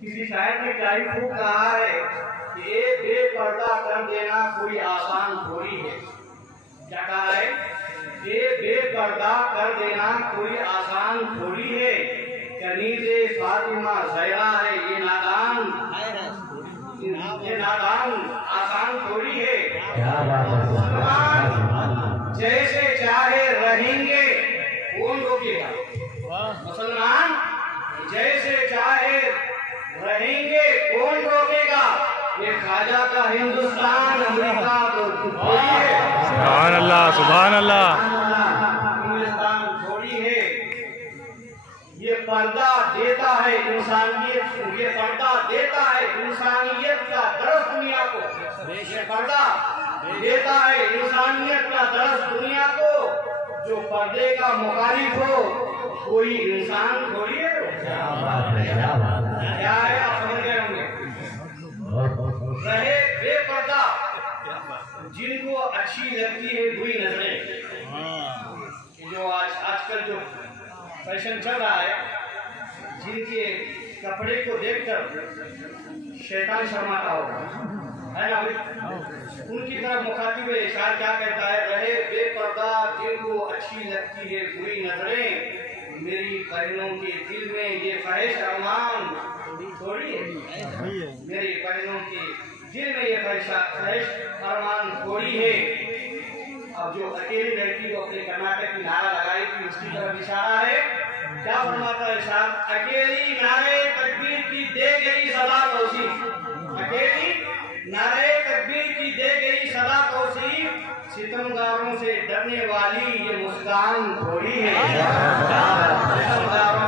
किसी शायर ने क्या ही खूब कहा है कि ये बेपर्दा कर देना कोई आसान थोड़ी है। क्या कहा है? ये बेपर्दा कर देना कोई आसान थोड़ी है। कनीज़े फातिमा ज़हरा है ये नादान आसान थोड़ी है। जैसे चाहे रहेंगे कौन रोकेगा? मुसलमान जैसे चाहे रहेंगे कौन रोकेगा? ये ख्वाजा का हिंदुस्तान अमेरिका सुभान अल्लाह सुभान अल्लाह। हिंदुस्तान थोड़ी है। ये पर्दा देता है इंसानियत, ये पर्दा देता है इंसानियत का दर्स दुनिया को। ये पर्दा देता है इंसानियत का दर्स दुनिया को। जो पर्दे का मुखालिफ हो कोई इंसान थोड़ी है। क्या है आप समझ गए होंगे। रहे बेपर्दा जिनको अच्छी लगती है बुरी नजरें, जो आजकल जो फैशन चल रहा है, जिनके कपड़े को देखकर शैतान शर्माता होगा, है ना? उनकी तरफ मुखातिब इशार क्या कहता है? रहे बेपर्दा जिनको अच्छी लगती है बुरी नजरें, मेरी बहनों के दिल में ये ख्वाहिश अरमान थोड़ी है। मेरी बहनों के दिल में ये ख्वाहिश अरमान थोड़ी है। अब जो अकेली लड़की को अपने कर्नाटक की नारा लगाई थी उसकी तरफ इशारा है। क्या फरमाता है साहब? अकेली नारे तकबीर की दे गई सदा तौसीफ, अकेली नारे तकबीर की दे गई सदा तौसीफ, सितमगारों से डरने वाली ये मुस्कान थोड़ी है। सितमगारों